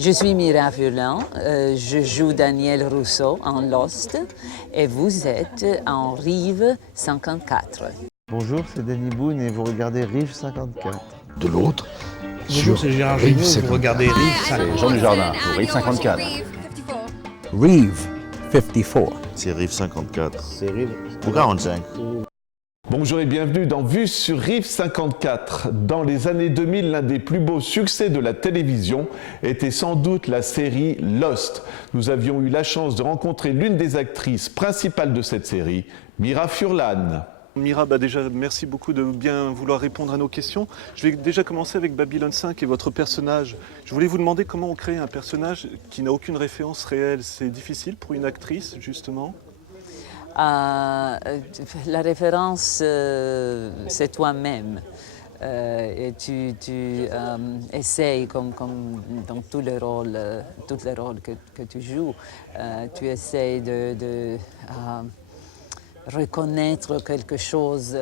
Je suis Mira Furlan, je joue Daniel Rousseau en Lost et vous êtes en Rive 54. Bonjour, c'est Danny Boone et vous regardez Rive 54. De l'autre, Bonjour, c'est Gérard Jugnot, vous regardez Rive c'est Jean Dujardin pour Rive 54. Rive 54. C'est Rive 54. C'est Rive Ou 45. Bonjour et bienvenue dans Vue sur Rive 54. Dans les années 2000, l'un des plus beaux succès de la télévision était sans doute la série Lost. Nous avions eu la chance de rencontrer l'une des actrices principales de cette série, Mira Furlan. Mira, déjà, merci beaucoup de bien vouloir répondre à nos questions. Je vais déjà commencer avec Babylone 5 et votre personnage. Je voulais vous demander comment on crée un personnage qui n'a aucune référence réelle. C'est difficile pour une actrice, justement? La référence, c'est toi-même. Et tu essayes, comme dans tous les rôles que tu joues, tu essayes de reconnaître quelque chose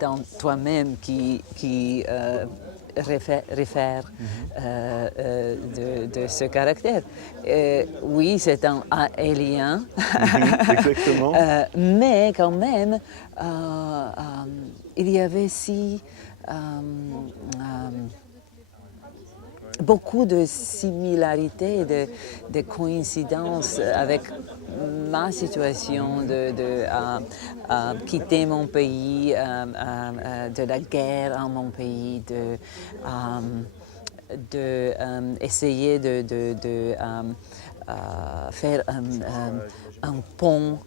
dans toi-même qui réfère de ce caractère. Oui, c'est un alien, Exactement. mais quand même, il y avait si beaucoup de similarités, de coïncidences avec ma situation de quitter mon pays, de la guerre en mon pays, essayer de faire un pont,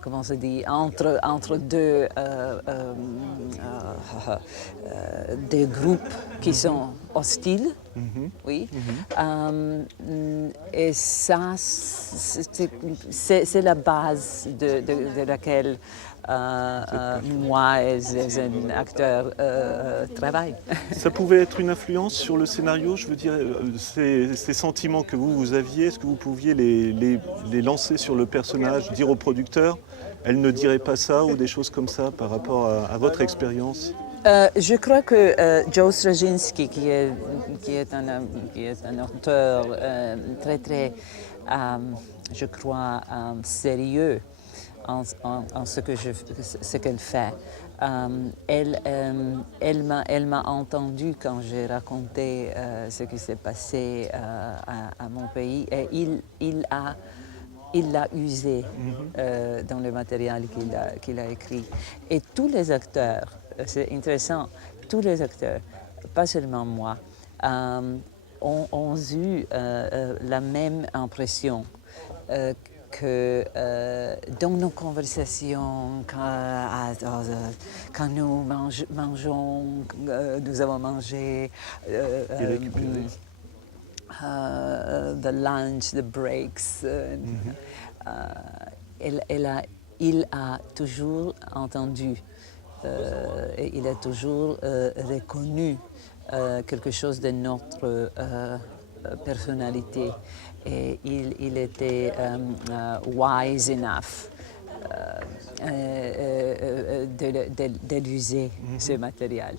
comment se dit, entre deux groupes qui sont hostiles, oui. Et ça, c'est la base de laquelle moi, as un acteur, travaille. Ça pouvait être une influence sur le scénario, je veux dire, ces sentiments que vous aviez, est-ce que vous pouviez les lancer sur le personnage, dire au producteur, elle ne dirait pas ça ou des choses comme ça par rapport à votre expérience? Je crois que Joe Straczynski, qui est un auteur très, je crois, sérieux en ce qu'elle fait, elle m'a entendu quand j'ai raconté ce qui s'est passé à mon pays et il l'a usé dans le matériel qu'il a écrit. Et tous les acteurs, c'est intéressant, tous les acteurs, pas seulement moi, ont eu la même impression que dans nos conversations, quand nous mangeons, nous avons mangé, the lunch, the breaks, il a toujours entendu et il a toujours reconnu quelque chose de notre personnalité. Et il était wise enough de l'user, ce matériel.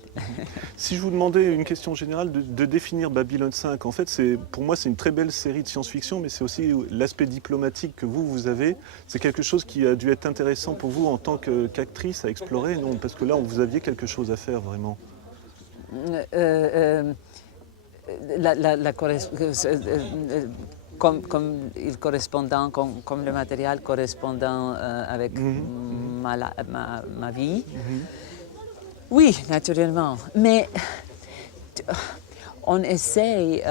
Si je vous demandais une question générale de définir Babylone 5, en fait, pour moi, c'est une très belle série de science-fiction, mais c'est aussi l'aspect diplomatique que vous avez. C'est quelque chose qui a dû être intéressant pour vous en tant qu'actrice à explorer, non? Parce que là, vous aviez quelque chose à faire, vraiment. Comme le matériel correspondant avec ma vie. Oui, naturellement. Mais on essaye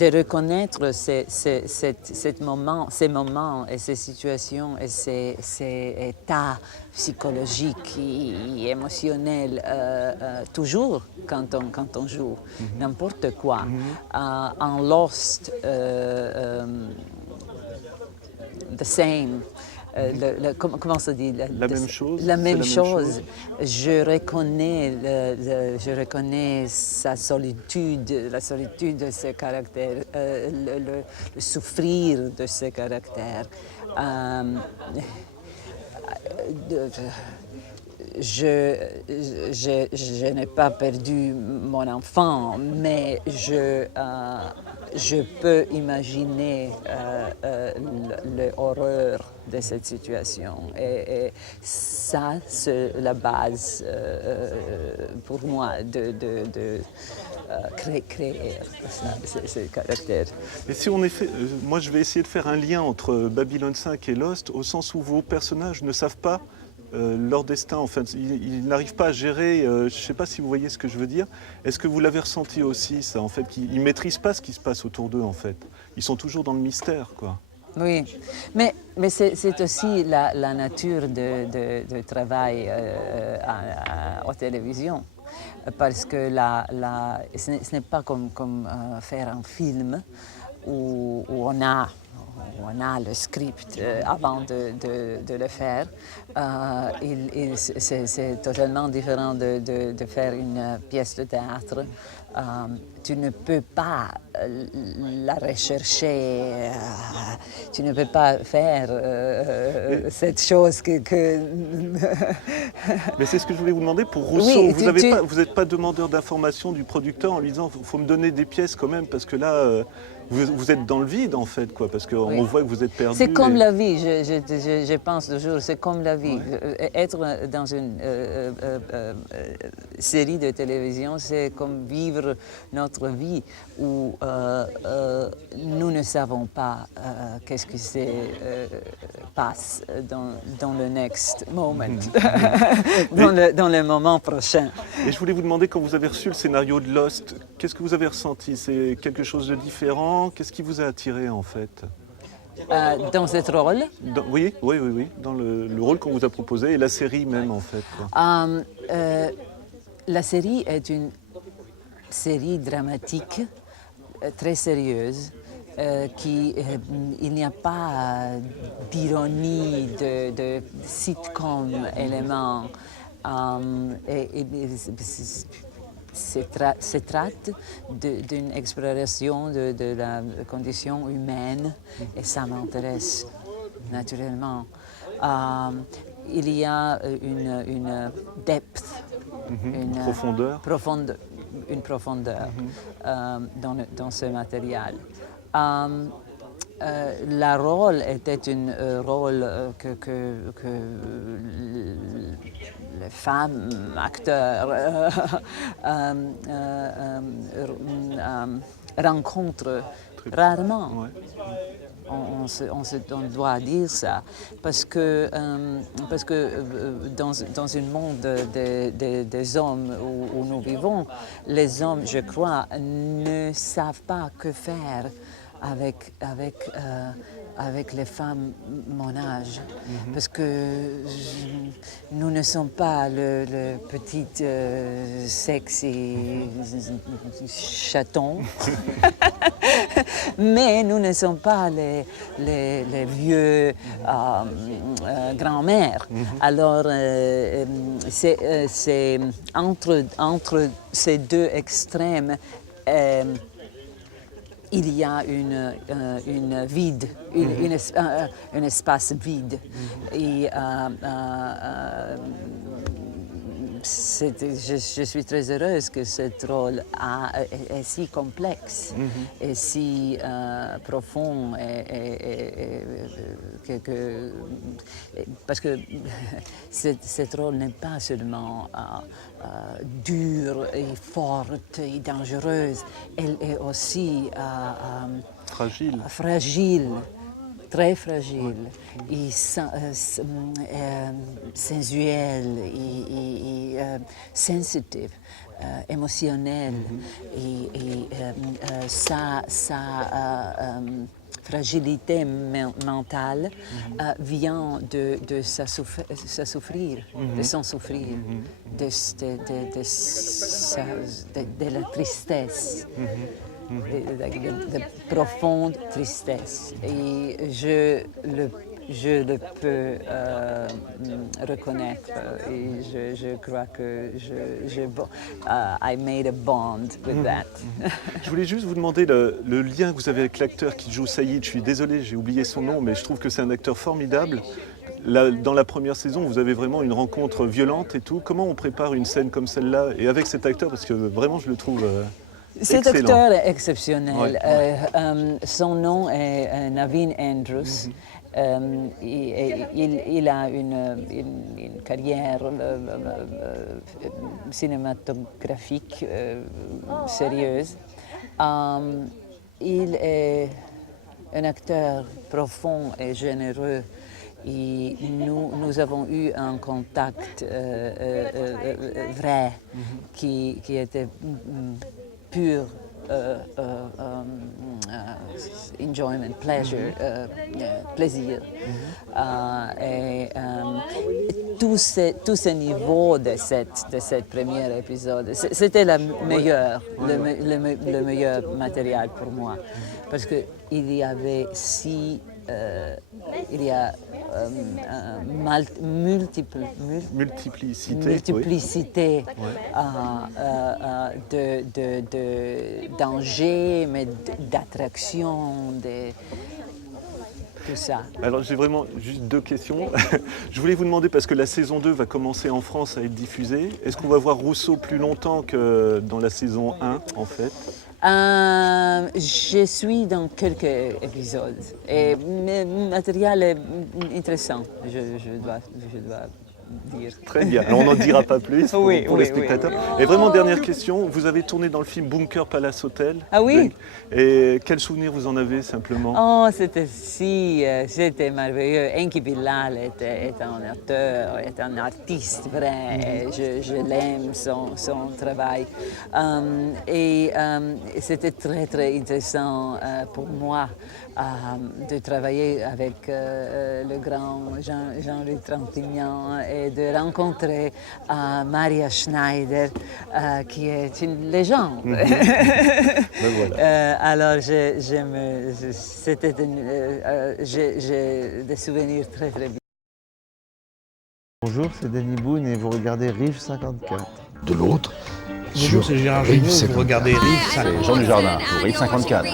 de reconnaître ces moments et ces situations et ces états psychologiques et émotionnels toujours quand on joue n'importe quoi. En Lost, the same. Comment se dit? La même chose. La même chose. Je reconnais sa solitude, la solitude de ce caractère, le souffrir de ce caractère. je n'ai pas perdu mon enfant, mais je peux imaginer l'horreur de cette situation. Et ça, c'est la base pour moi de créer ce caractère. Et si on est fait, moi je vais essayer de faire un lien entre Babylone 5 et Lost, au sens où vos personnages ne savent pas leur destin, en fait, ils n'arrivent pas à gérer, je ne sais pas si vous voyez ce que je veux dire. Est-ce que vous l'avez ressenti aussi, ça, en fait, qu'ils ne maîtrisent pas ce qui se passe autour d'eux, en fait. Ils sont toujours dans le mystère, quoi. Oui, mais c'est aussi la nature de travail en télévision. Parce que ce n'est pas comme faire un film où on a le script avant de le faire. C'est totalement différent de faire une pièce de théâtre. Tu ne peux pas la rechercher, tu ne peux pas faire cette chose que... Mais c'est ce que je voulais vous demander pour Rousseau. Oui, vous n'êtes pas demandeur d'informations du producteur en lui disant « il faut me donner des pièces quand même parce que là, vous êtes dans le vide en fait, quoi, parce qu'on voit que vous êtes perdu. » C'est comme la vie, je pense toujours, c'est comme la vie. Ouais. Être dans une série de télévision, c'est comme vivre notre vie où nous ne savons pas qu'est-ce qui se passe dans le next moment, dans le moment prochain. Et je voulais vous demander, quand vous avez reçu le scénario de Lost, qu'est-ce que vous avez ressenti? C'est quelque chose de différent? Qu'est-ce qui vous a attiré en fait? Dans ce rôle? Oui, dans le rôle qu'on vous a proposé et la série même en fait. La série est une série dramatique très sérieuse. Il n'y a pas d'ironie, de sitcom élément. Se traite d'une exploration de la condition humaine et ça m'intéresse naturellement. Il y a une depth, une profondeur, une profondeur dans ce matériel. Le rôle était un rôle que les femmes acteurs rencontrent rarement. Ouais. On doit dire ça, parce que dans un monde des hommes où nous vivons, les hommes, je crois, ne savent pas que faire avec les femmes mon âge, parce que nous ne sommes pas le petit sexy chaton, mais nous ne sommes pas les vieux grands-mères. Alors, c'est entre ces deux extrêmes, il y a une vide, un espace vide. Et je suis très heureuse que ce rôle est si complexe et si profond. Parce que ce rôle n'est pas seulement dure et forte et dangereuse, elle est aussi fragile. Très fragile, et sensuelle, et sensitive, émotionnelle. Et sa fragilité mentale vient de sa souffrir, de son souffrir, de la tristesse. De profonde tristesse. Et je le peux reconnaître et je crois que I made a bond with that. Je voulais juste vous demander le lien que vous avez avec l'acteur qui joue Saïd. Je suis désolé, j'ai oublié son nom, mais je trouve que c'est un acteur formidable. dans la première saison, vous avez vraiment une rencontre violente et tout. Comment on prépare une scène comme celle-là et avec cet acteur, parce que vraiment je le trouve Cet excellent. acteur est exceptionnel. Ouais. Son nom est Naveen Andrews. Il a une carrière cinématographique sérieuse. Il est un acteur profond et généreux. Et nous avons eu un contact vrai qui était pur enjoyment, pleasure, plaisir. Et tous ces niveaux de cette premier épisode, c'était le meilleur matériel pour moi. Parce qu'il y avait multiplicité de dangers, mais d'attractions, tout ça. Alors j'ai vraiment juste 2 questions. Je voulais vous demander, parce que la saison 2 va commencer en France à être diffusée, est-ce qu'on va voir Rousseau plus longtemps que dans la saison 1 en fait? Je suis dans quelques épisodes et le matériel est intéressant, je dois dire. Très bien, alors on n'en dira pas plus pour Oui, les spectateurs. oui. Et vraiment, dernière question, vous avez tourné dans le film Bunker Palace Hotel. Ah oui? Et quel souvenir vous en avez simplement? Oh, c'était merveilleux. Enki Bilal est un acteur, est un artiste vrai. Je l'aime, son travail. Et c'était très, très intéressant pour moi de travailler avec le grand Jean-Luc Trintignant et de rencontrer Maria Schneider, qui est une légende. Alors, j'ai des souvenirs très, très bien. Bonjour, c'est Danny Boone et vous regardez Rive 54. De l'autre, Bonjour, c'est Gérard Rive Jugnot, vous regardez Rive 54. c'est Jean Dujardin pour Rive 54.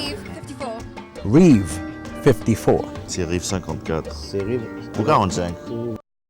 Reeve 54. C'est Rive 54. C'est Rive Ou 45.